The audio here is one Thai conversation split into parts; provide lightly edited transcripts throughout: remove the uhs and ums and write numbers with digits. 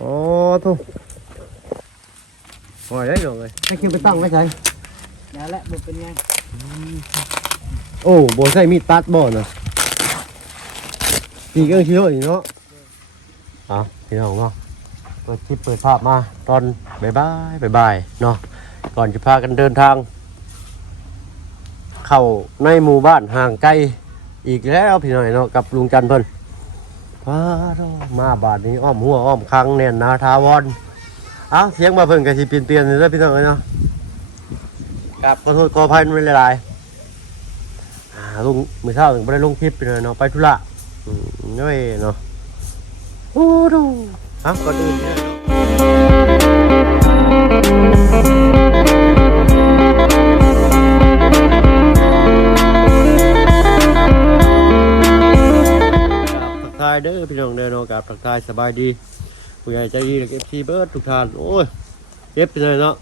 อ๋อทุกปล่อยได้เลยให้คิวไปตั้งไว้ใช่เดี๋ยวแหละบุเป็นไงโอ้โบใส่มีดตัดบ่อนะตีก็ชิ้วอีกเนาะอ๋อพี่น้องเนาะเปิดคลิปเปิดภาพมาตอนบ่ายเนาะก่อนจะพากันเดินทางเข้าในหมู่บ้านห่างไกลอีกแล้วพี่น้อยเนาะกับลุงจันเพิ่นมาบาทนี้อ้อมหัวอ้อมคังแน่นนาทาวอนเสียงมาเพิ่นก็สิเปลี่ยนเลยพี่น้องเนาะกับขอโทษขออภัยไม่หลายลุงมื้อเช้าถึงบ่ได้ลงคลิปไปเลยเนาะไปธุระน้อยเนาะโอ้ดูก่อนอื่นเนี่ยทักทายเด้อพี่น้องเด้อเนาะกับทักทายสบายดีผู้ใหญ่ใจดีกับ FC เบิร์ดทุกท่านโอ้ยเก็บไปเลยเนาะ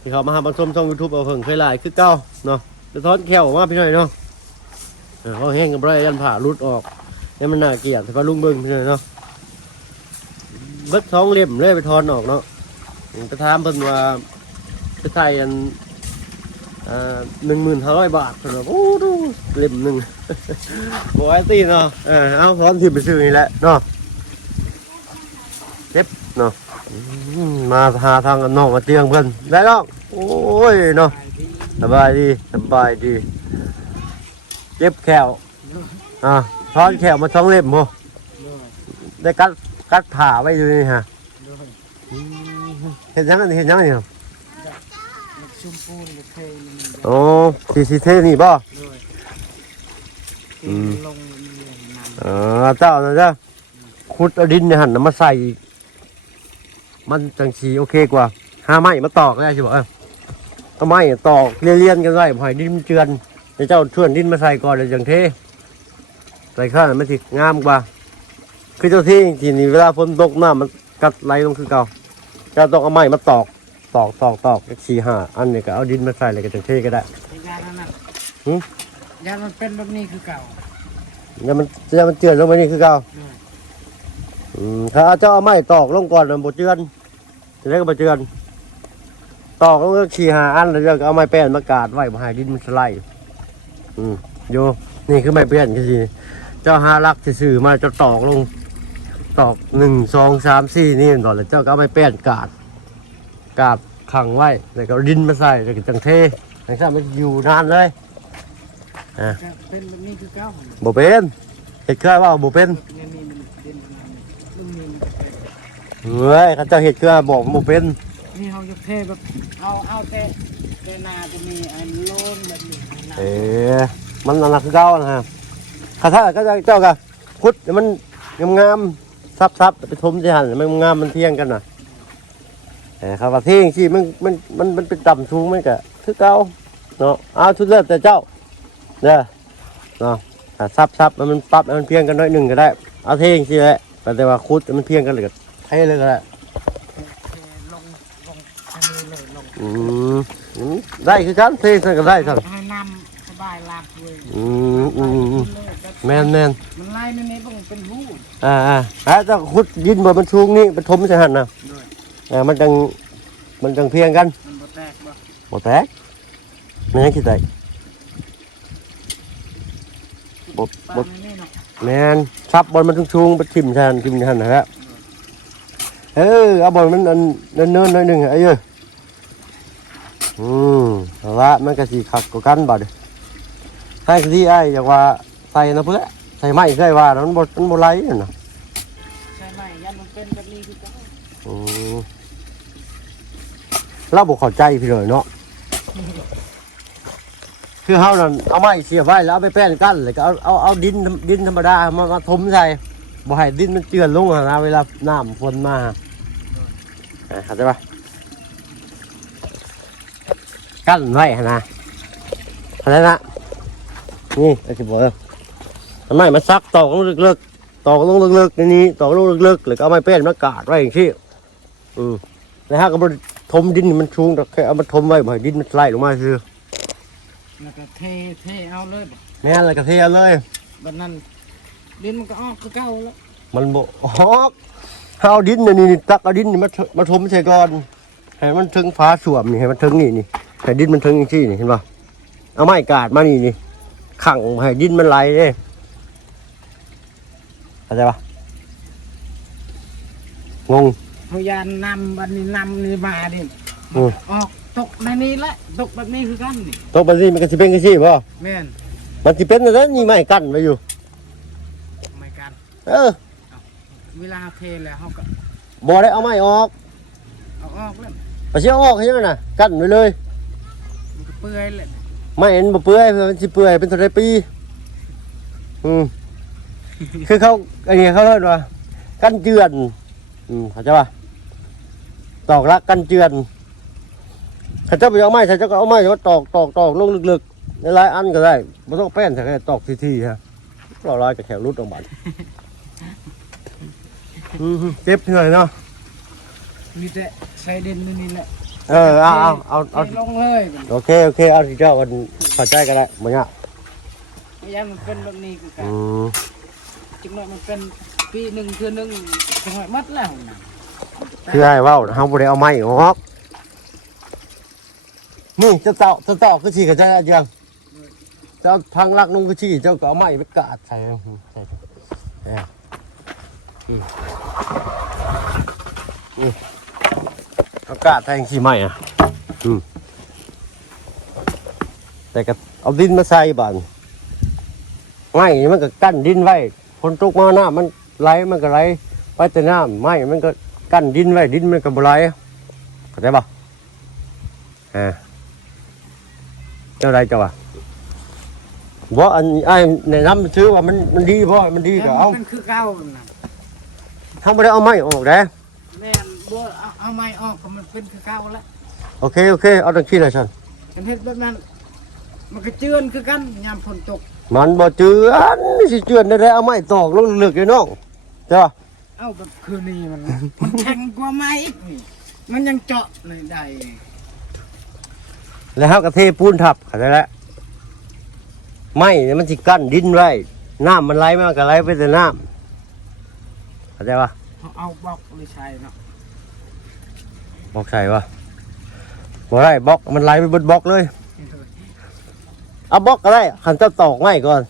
ที่เขามาหาบังชมช่อง YouTube เอาเพิ่งเคยหลายคือเก่าเนาะจะทอดแขวออกมาพี่น้อยเนาะเขาแห้งกับไรยันผ่ารุดออกนี่มันน่าเกลียดแต่พอลุงเบิ้งพี่น้อยเนาะเบิดท้องเล็บเลยไปทอนออกเนาะจะถามเพิ่นว่าจะใส่อัน15,000 บาทเพิ่นว่าโอ้ดูเล่มหนึ่งบอกไอ้ตีเนาะเอาพร้อมที่ไปซื้อนี่แหละเนาะเจ็บเนาะมาหาทางน้องมาเตียงเพิ่นได้แล้วโอ้ยเนาะสบายดีเจ็บแขวทอนแขวมาท้องเล็บโมได้กัดผ่าไว้อยู่นี่ฮะเห็นยังนี่โอ้สีเทนี่บ่เจ้านะจ๊ะขุดเอาดินในหันมาใส่มันจังสีโอเคกว่าหาไม้มาตอกได้ใช่ป่ะเอาไม้ตอกเลี่ยนกันไว้หอยดินเจือนเจ้าชวนดินมาใส่ก่อนเลยจังเทใส่ข้าวมันสิงามกว่าคือเจ้าที่ทีนี้เวลาฝนตกน้ำมันกัดไหลลงคือเก่าเจ้าต้องเอาไม้มาตอก4-5 อันนี้ก็เอาดินมาใส่เลยก็จังเทก็ได้ยานั่นยามันเป็นแบบนี้คือเก่ามันเจือนลงไปนี่คือเก่าถ้าเจ้าเอาไม้ตอกลงก่อนมันบ่เจือนจะได้ก็บ่เจือนตอกลงก็4-5 อันแล้วเจ้าก็เอาไม้แป้นมากาดไว้บ่ให้ดินมันสไลด์โยนี่คือไม้แป้นคือสิเจ้าหาลักซื่อๆมาจะตอกลงตอก1 2 3 4นี่ก่อนแล้วเจ้าก็เอาไม้แป้นกาดขังไว้แล้วก็ดินมาใส่แล้วก็จังเทนะครับมันอยู่นานเลยเป็นแบบนี้คือเก่าบ่เป็นเห็ดเคยว่าบ่เป็นเฮ้ยเขาเจ้าเห็ดเคยบอกบ่เป็นนี่เขาจะเทแบบเอาเทนาจะมีอันโล่นแบบนี้มันหนักคือเก่านะฮะข้าท่าก็เจ้าก็ขุดมันงามซับไปทมที่หันมันงามมันเที่ยงกันน่ะครับว่าเที่ยงสิมันเป็นต่ำสูงมันก็คือเก่าเนาะเอาชุดเลิศแต่เจ้าเด้อเนาะซับมันปรับมันเพียงกันน้อยหนึ่งก็ได้เอาเที่ยงสิแหละแต่ว่าคุดมันเพียงกันเลยก็เทเลยก็ได้ได้คือกันเทก็ได้ท่านให้น้ำสบายลากเลยแมนมันไล่ในนี้ต้องเป็นหูเจ้าคุดดินบนมันสูงนี่มันทมใช่หันนะมันจังเพียงกันมันบ่แตกไม่ให้คิดใจแมนซับบอลมันชุ่งๆไปทิมแทนนะฮะเอาบอลมันเนินหน่อยหนึ่งไอ้เอ้ยละมันก็สีขัดกว่ากันบ่ดิใส่ที่ไอ้อยากว่าใส่นะเพื่อใส่ไม้ใส่ว่ามันบไหลนะใส่ไม้ยันมันเป็นแบบนี้คือกันเราบอกเข้าใจพี่เลยเนาะคือเขานั่นเอาไม้เสียบไว้แล้วเอาไปแป้นกั้นเลยก็เอาดินธรรมดามาถมใส่บ่ให้ดินมันเจือนลงนะเวลาน้ำฝนมาเข้าใจปะกั้นไว้นะอะไรนะนี่ไอ้สิบบอกทำไมมันซักตอกลงลึกๆตอกลงลึกๆในนี้ตอกลงลึกๆหรือเอาไม้แป้นมากาดไว้อย่างที่นะฮะก็มันถมดินมันชุ่มแต่แค่เอามาถมไว้บ่ให้ดินมันไหลลงมาคือแล้วก็เทเอาเลยแม่อะไรก็เทเอาเลยแบบนั้นดินมันก็ออกคือเก่าแล้วมันบ่ออก เอาดินนี่ตักเอาดินนี่มาถมใส่ก่อนให้มันถึงฟ้าสวมนี่ให้มันถึงนี่ให้ดินมันถึงที่นี่เห็นป่ะเอาไม้กาดมานี่ขังให้ดินมันไหลเลยเข้าใจป่ะงง พยานนำวันนี้นำนี่มาดิออกตกในนี้แหละตกแบบนี้คือกันนี่ ตกบันนี้มันก็จะเป็นกันสิป่ะ แม่น มันจะเป็นอะไรนี่ไม้กั้นไว้อยู่ ไม่กัน เวลาเทแล้วเขาก็ บ่ได้เอาไม้ออก เอาออกแล้ว เอาเชือกออกให้มันน่ะกั้นไว้เลย มันก็เปื่อยเลย ไม่เห็นบ่เปื่อยมันสิเปื่อยเป็นเท่าไรปีคือเขาอันนี้เขาเรียกว่ากั้นเจือนเข้าใจป่ะตอกลักกั้นเจือนถ้าเจ้าไปเอาไม้ถ้าเจ้าก็เอาไม้ก็ตอกลงลึกๆในหลายอันก็ได้ไม่ต้องแป้นแต่แค่ตอกทีๆฮะเราลอยกับแขวรุดออกมาเจ็บเหนื่อยเนาะ มีแต่ใส่ดินนี่แหละ เอา ลงเลย โอเคเอาที่เจ้ามันเข้าใจกันแล้วมั้งอ่ะ พยานมันเป็นแบบนี้คือกันจังหวะมันเป็นปีหนึ่งคือหนึ่งจังหวะมัดแล้วนะ คือให้ว่าเขาบ่ได้เอาไม้ออกนี่เจ้าคือฉีกกับเจ้าอย่างเจ้าทางลักนุ่งคือฉีกเจ้าก็เอาไม้ไปกาดใส่เอากาดใส่ขี้ไม้อ่ะแต่ก็เอาดินมาใส่บ้านไม้มันก็กั้นดินไว้ฝนตกมาหน้ามันไหลมันก็ไหลไปแต่น้ำไม้มันก็กั้นดินไว้ดินมันก็บ่ไหลเข้าใจป่ะเจ้าใดเจ้าอ่ะว่าอันไอ้ในน้ำซื้อว่ามันดีเพราะมันดีก็เอา เป็นคือเก่านะ ทำไม่ได้เอาไม้ออกเด้ แม่นบัวเอาไม้ออกก็มันเป็นคือเก่าแล้ว โอเคเอาตรงขี้เลยฉัน กันเฮ็ดแบบนั้นมันก็เจือนคือกันยามฝนตก มันบ่เจือนสิเจือนได้เอาไม้ตอกลงลึกเลยน้องเจ้า เอาแบบคืนนี้มันแข็งกว่าไม้อีกนี่มันยังเจาะเลยได้ แล้วเขาก็เทปูนทับเข้าใจแล้วไม้เนี่ยมันสิกั้นดินไว้น้ำมันไหลมันก็ไหลไปแต่น้ำเข้าใจป่ะ เอาบล็อกเลยใช่เนาะ บอกใส่ป่ะบ่ได้บล็อกมันไหลไปบนบล็อกเลยเอาบล็อกก็ได้ขันเจ้าตอกไม้ก่อน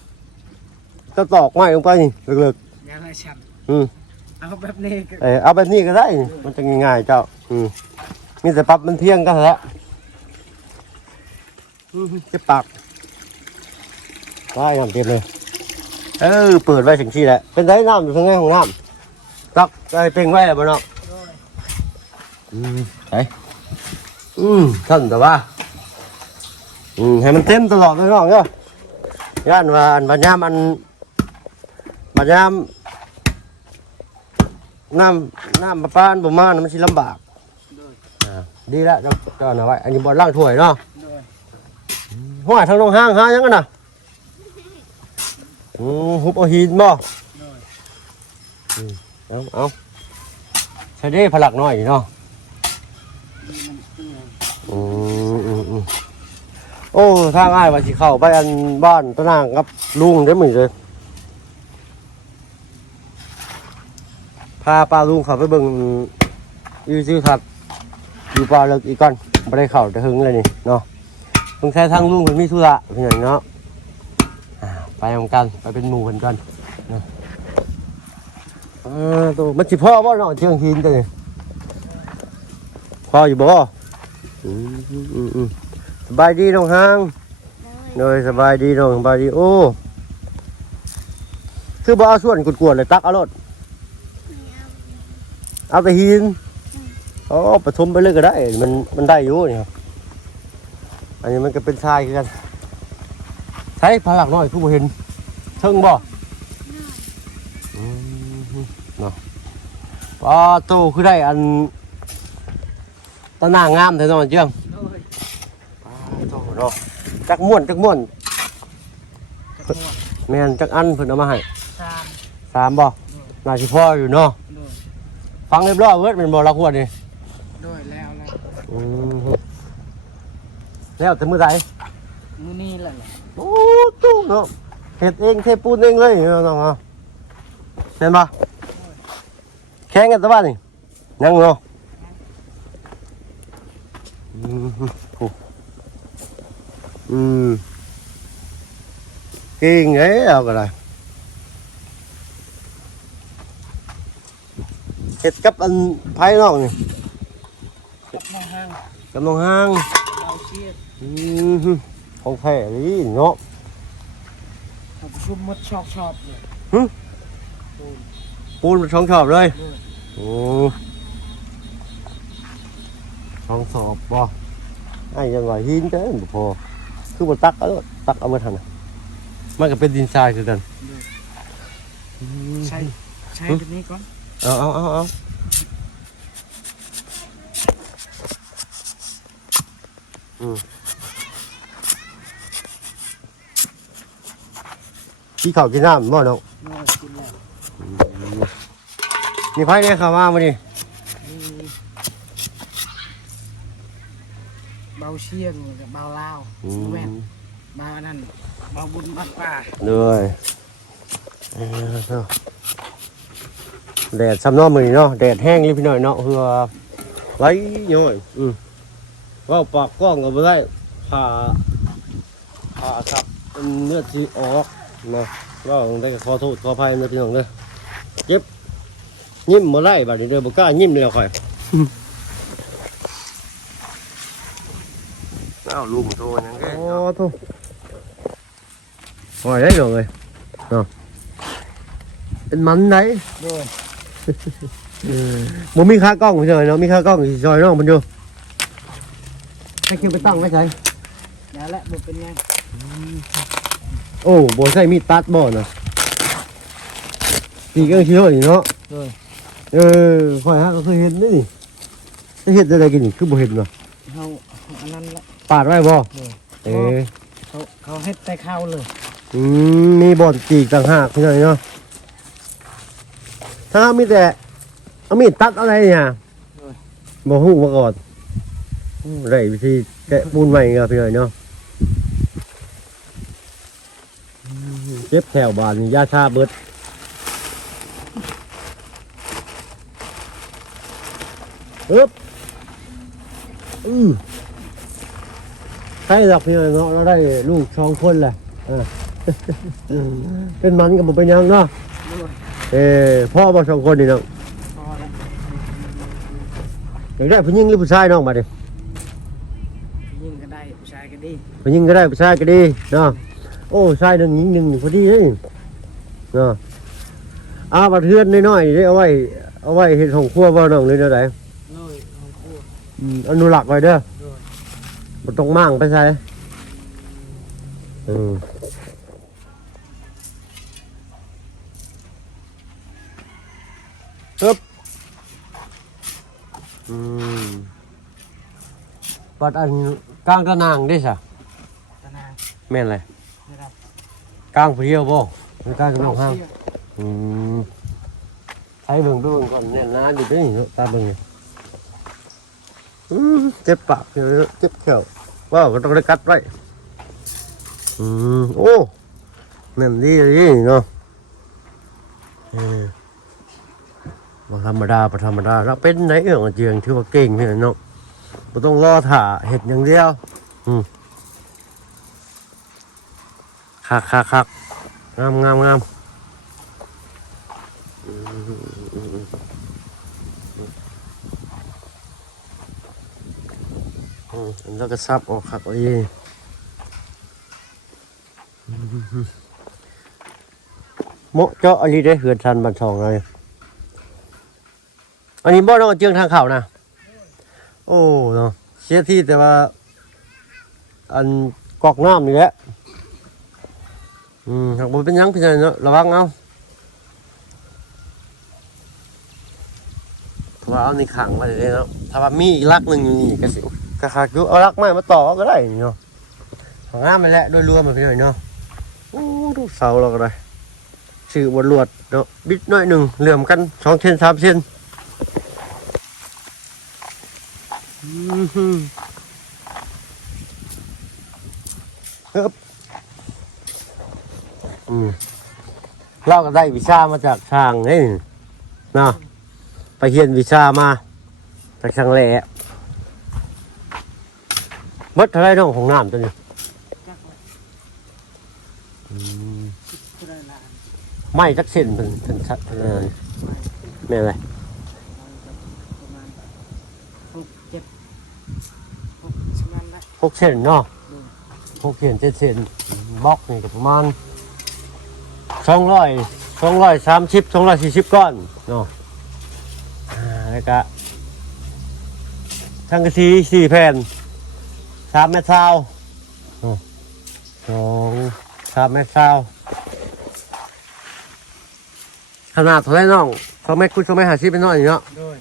เจ้าตอกไม้ลงไปนี่ลึก อย่าให้ฉัน ๆเอาแบบนี้ก็ เอาแบบนี้ก็ได้ มันจะง่ายๆเจ้ามีแต่ปรับมันเที่ยงก็แล้วเจ็บปากได้น้ำเต็มเลยเปิดไว้ถึงที่แหละเป็นได้น้ำอยู่ข้างในของน้ำตักได้เป่งไว้แล้วบ่เนาะใช่ท่านแต่ว่าให้มันเต็มตลอดเลยน้องเนาะย่านว่าบัญญัติบัญญัติน้ำประปานประมาณมันสิลำบากดีแล้วเจ้าหน่อยไว้อันนี้บอลล่างถ้วยเนาะห้อยทางลงห้างหายังกันน่ะหุบเอาหินบ่เอาใช้ได้พลักน้อยเนาะโอ้ทางง่ายว่าสิเข้าไปอันบ้านตะนางกับลุงได้เหมือนเลยพาป้าลุงเขาไปเบิ่งยูซิวทัดอยู่ป่าเลิกอีกก่อนไม่ได้เข่าแต่หึงเลยนี่เนาะต้องใช้ทางลุงมันมีธุระเป็นอย่างเนาะไปทำกันไปเป็นหมู่กันกันตัวมันสิพ่อบ่เนาะเชียงหินตัวนี้พ่ออยู่บ่สบายดีน้องห้างโดยสบายดีน้องสบายดีโอ้คือบ่เอาส่วนกวดๆเลยตักเอารถเอาไปหินผสมไปเลยก็ได้มันได้อยู่นี่ครับอันนี้มันก็เป็นทรายคือกันใช้พลักน้อยคือบ่เห็นเทิงบ่เนาะปลาโตคือได้อันตะนางงามแต่นอนเจียงโตเนาะจักม่วนแม่นจักอันเพิ่นเอามาให้3บ่น่าสิพออยู่เนาะฟังเรียบร้อยเวิร์ดเป็นบ่ละขวดนี่ด้วยแล้วแล้วแต่มื้อใด มื้อนี้แหละ โอ้ตู้เนาะเฮ็ดเองเทปูนเองเลยเนาะเห็นปะแข แข่งกันตะบ้านนี่นั่งเนาะเก่งấyเอาก็ได้เฮ็ดกับอันไผนอกนี่ กับน้องห้าง กับน้องห้าง เอาเชียด ของแท้นี่เนาะ กับชุมมดชอบเลย ปูนช่องชอบเลย เลย โอ้ช่องสอบบ่ไอ้ยังไงหินเด้อบ่พอคือบ่ตักเอามาทันน่ะมันก็เป็นดินทรายคือกัน ใช่แบบนี้ก่อน เอากินข้าวกินน้ำบ่เนาะ นอนกินแล้ว นี่ไผเนี่ยเข้ามามื้อนี้ มีเบาเชียงกับเบาลาวแม่นเบานั่นเบาบุญบ้านป่า ด้วยแดดซ้ำเนาะมื้อนี้เนาะแดดแห้งนิดหน่อยเนาะเพื่อไว้ย่อยว่าปากกล้องก็บ่ได้ผ่าครับเนื้อสิออกเนาะว่าได้ก็ขอโทษขออภัยนะพี่น้องเด้อเจ็บยิ้มบ่ได้บัดนี้เด้อบ่กล้ายิ้มแล้วค่อยอ้าวลุงโตยังแกอ๋อโตปล่อยได้rồiเนาะเป็นมันไหน ด้วย บ่มีค่ากล้องเฉยเนาะมีค่ากล้องสิซอยน้องมันอยู่ให้คิวไปตั้งไว้ใช่ แล้วแหละบุเป็นไง โอ้บ่ใช่มีดตัดบ่น่ะตีก็สิโหนี่เนาะ ด้วย ข่อยฮะก็เคยเห็นนี่จะเห็นอะไรกินนี่คือบ่เห็นเนาะ เขาอันนั้นแหละ ปาดไว้บ่ ด้วยเขาเฮ็ดแต่ข้าวเลย มีบ่อนจีกต่างหากพี่น้อยเนาะถ้ามีแต่เอามีดตัดอะไรเนี่ยบ่ฮู้มาก่อนได้วิธีแกะปูนใหม่ครับพี่น้อยเนาะเจ็บแถวบานยาชาเบิดใช่หรอกพี่น้อยเนาะเราได้ลูก2 คนแหละเป็นมันกับผมเป็นยังเนาะ ด้วย พ่อมา2 คนนี่เนาะ พอแล้ว อยากได้ผู้หญิงหรือผู้ชายน้องมาดิ ยิงก็ได้ผู้ชายก็ดี ผู้หญิงก็ได้ผู้ชายก็ดีเนาะโอ้ชายหนึ่งหญิงหนึ่งพอดีเลยเนาะบัดเทือนน้อยๆนี่เอาไว้เห็ดของครัวบ่น้องเลยเด้อได เลยของครัว อนุรักษ์ไว้เด้อ ด้วย บ่ต้องมั่างไปใส่ปึ๊บปัดอันกลางตะนางได้ซะ ตะนาง แม่นเลย นะครับ กลางผู้เดียวบ่หรือกลางกับน้องห้าง เชียง ให้เบิ่งก่อนเนี่ยนะดิเด้อตาเบิ่งนี่เจ็บปากเจ็บแขวว้าวก็ต้องได้กัดไว้โอ้แม่นดีเนาะบ่ธรรมดาเราเป็นไหนเอื้องเจียงถือว่าเก่งพี่เนาะบ่ต้องรอถ่าเฮ็ดอย่างเดียวคักงามแล้วก็ซับออกคักเลยโมเจาะอันนี้ได้เหือนชันบันทองเลยอันนี้บ่ต้องเอาเจืองทางเข่านะโอ้เนาะเสียที่แต่ว่าอันกอกน้ำนี่แหละหากบ่เป็นหยังพี่น้อยเนาะระวังเอาเพราะว่าเอานี่ขังไว้เลยเนาะถ้าว่ามีอีกลักหนึ่งอยู่นี่ก็สิก็คักอยู่เอาลักไม้มาต่อก็ได้เนาะของงามไปแล้วโดยรวมมันพี่น้อยเนาะโอ้ทุกเสาเราก็ได้สื่อบนลวดเนาะบิดน้อยหนึ่งเหลื่อมกัน2 เซน3 เซนครับเราก็ได้วิชามาจากช่างนี่เนาะ ไปเรียนวิชามาจากช่างแหล่เบิดเท่าไรน้องของน้ำตัวนี้ จักว่า อืม เท่าไรล้าน ไม่จักเส้นเป็นชัดแม่อะไร ประมาณ6 7 6ประมาณละ 6 เส้นเนาะ โดย 6 เส้น7 เส้นบล็อกนี่ก็ประมาณ240 ก้อนเนาะแล้วก็ทั้งกะทิ4 แผ่น3 เมตรซาว3 เมตรซาวขนาดเท่าไรน้อง2 เมตรคูณ2 เมตร50เป็นน้อยเนาะ โดย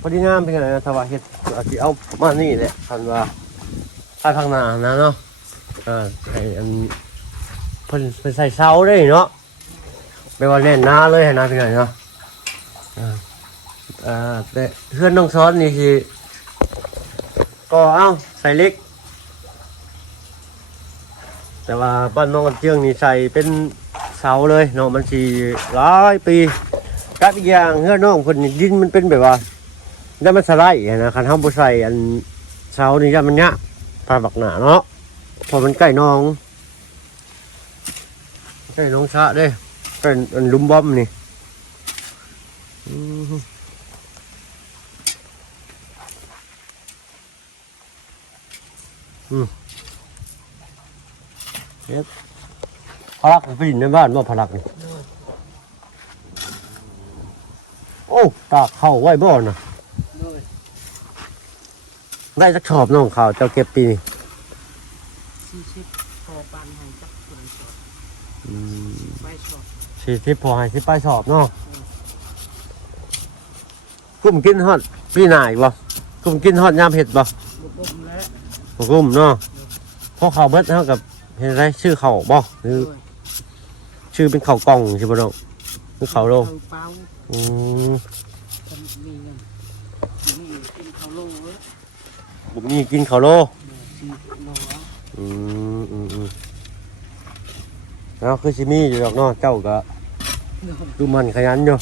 พอดีงามเป็นไงนะทว่าเฮ็ดเอามานี่แหละคันว่าถ้าทางหน้านะเนาะใส่อันเพิ่นใส่เสาได้เนาะไม่ว่าแน่นหน้าเลยนะเป็นไงเนาะแต่เพื่อนน้องซ้อนนี่สิก็เอาใส่เล็กแต่ว่าบ้านน้องกันเจียงนี่ใส่เป็นเสาเลยเนาะมันสิหลายปีกับอีกอย่างเพื่อนน้องเพิ่นนี่ดินมันเป็นแบบว่าแล้วมันสไลด์นะคันเฮาบ่ใส่อันเสานี่ย่ามันยะพาบักหนาเนาะพอมันใกล้น้องชะเด้เป็นอันลุมบอมนี่เฮ็ดพลักไปอยู่ในบ้านบ่พลักนี่โอ้ตากเข้าไว้บ่น่ะ โดย ได้สักชอบน้องข่าวเจ้าเก็บปีนี่ 40พอปานให้จักคนชอบไปชอบ 40พอให้สิไปสอบเนาะกุ้มกินฮอดปีหน้าอีกบ่กุ้มกินฮอดยามเฮ็ดบ่ บ่บ่มแล้ว บ่กุ้มเนาะพอข้าวเบิดเฮากับเฮ็ดไรชื่อข้าวบ่หรือ โดย ชื่อเป็นข้าวกล่องใช่บ่น้องหรือข้าวโล เอาเปล่า อืม คนมีเงินนี่กินข้าวโลเว้ย บ่มีกินข้าวโล 4 โลแล้ว แล้วคือสิมีอยู่ดอกเนาะเจ้าก็ โดย ดูมันขยันอยู่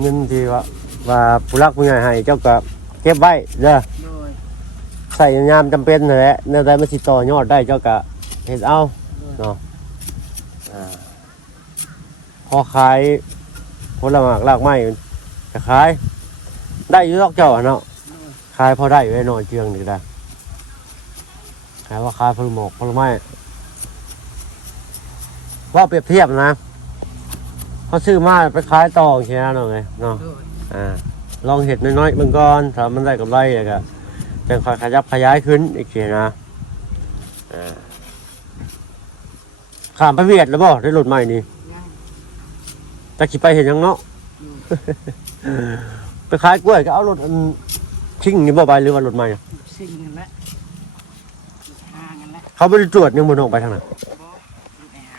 เงินที่ว่าผู้รักผู้ใหญ่ให้เจ้าก็เก็บไว้เด้อ โดย ใส่ยามจำเป็นนั่นแหละเนื่อใดมันสิต่อยอดได้เจ้าก็เฮ็ดเอาเนาะพอขายผลไม้รากไม้ก็ขายได้อยู่ดอกเจ้าอะเนาะ โดย ขายพอได้อยู่ไอ้หน่อยเจืองนี่ได้ขายว่าขายผลไม้ว่าเปรียบเทียบนะเขาซื้อมาไปขายต่อใช่ไหมเนาะไงเนาะ โดย ลองเห็ดน้อยๆเบิ่งก่อนถ้ามันได้กำไรอะก็จะค่อยขยับขยายขึ้นอีกทีนะข้ามไปเวียดแล้วบ่ได้รถใหม่นี่ ยัง จะขี่ไปเห็นยังเนาะ อยู่ ไปขายกล้วยก็เอารถอันชิ่งนี่บ่ไปหรือว่ารถใหม่อะ สิ่งนั่นแหละห่างกันแหละ เขาไม่ได้ตรวจยังบ่น้องไปทางไหน บ่อยู่ในห่า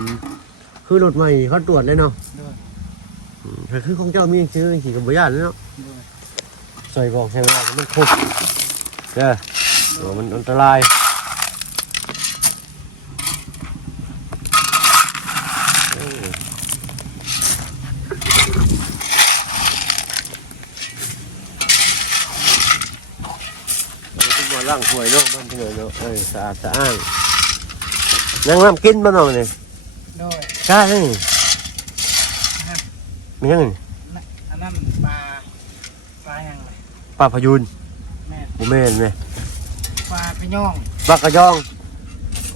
ง คือรถใหม่เขาตรวจเลยเนาะ โดย แต่คือของเจ้ามีชื่อขี่กับบ่ญาติเลยเนาะ โดย ใส่บอกใช่ไหมมันคุกเด้อเดี๋ยวมันอันตรายมาล้างถ้วยเนาะมันเป็นไงเนาะสะอาดสะอ้านนั่งน้ำกินบ้านเราเนี่ย โดย ใช่นี่มียังไง อันนั้นปลาอย่างไร ปลาพยูน แม่ บุเมนไหม ปลาไปย่อง ปลากระยอง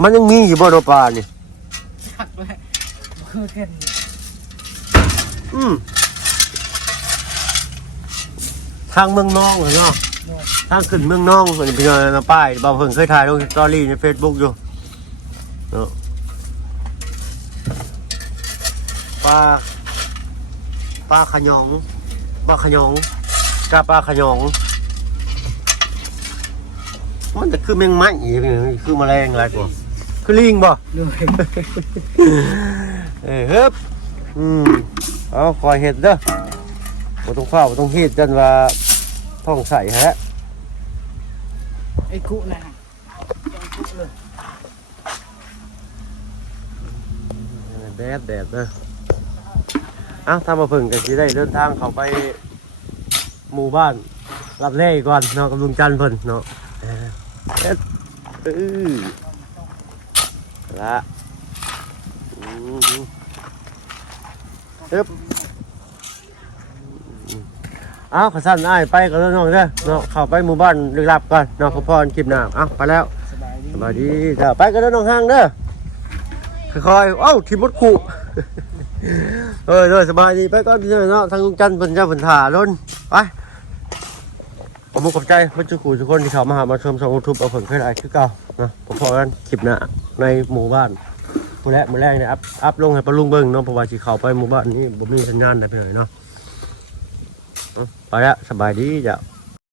มันยังมีอยู่บ่อปลานี่ ชักเลยคือเกิน ทางเมืองน้องเหรอเนาะ โดย ทางขึ้นเมืองน้องมันเป็นอะไรนะป้ายบ่าวเพิ่งเคยถ่ายลงสตอรี่ใน Facebook อยู่เนาะปลาขยองกับปลาขยองมันจะคือแมงไม้คือแมลงอะไรกว่าคือลิงบ่ โดย เฮ้บเอาคอยเห็ดเด้อบ่ต้องเฝ้าบ่ต้องเฮ็ดจนว่าท้องใส่ฮะ ไอ้กุนะฮะไอ้กุเลย แดดนะเอ้าถ้ามาเพิ่งกันสิได้เดินทางเข้าไปหมู่บ้านรับแร่ก่อนเนาะกับลุงจันเพิ่นเนาะละปึ๊บเอ้าขสั้นอ้ายไปกันแล้วน้องเด้อเนาะเข้าไปหมู่บ้านลึกลับก่อนเนาะขอพรคลิปหน้าเอ้าไปแล้ว สบายดี สวัสดีจ้าไปกันแล้วน้องห้างเด้อค่อยๆเอ้าทีมมดขู่ด้วยสบายดีไปก่อนพี่เนาะทางลุงจันทร์เพิ่นเจ้าเพิ่นถ่าล้นไปผมขอบใจเพื่อนทุกคนทุกคนที่เข้ามาหามาชมช่องยูทูบเอาผลเคยได้คือเก่านะผมพอกันคลิปหน้าในหมู่บ้านมื้อแรกเนี่ยอัพลงให้ปะลุงเบิ่งเนาะเพราะว่าสิเข้าไปหมู่บ้านนี้บ่มีสัญญาณได้ไปเลยเนาะไปละสบายดีจ้ะ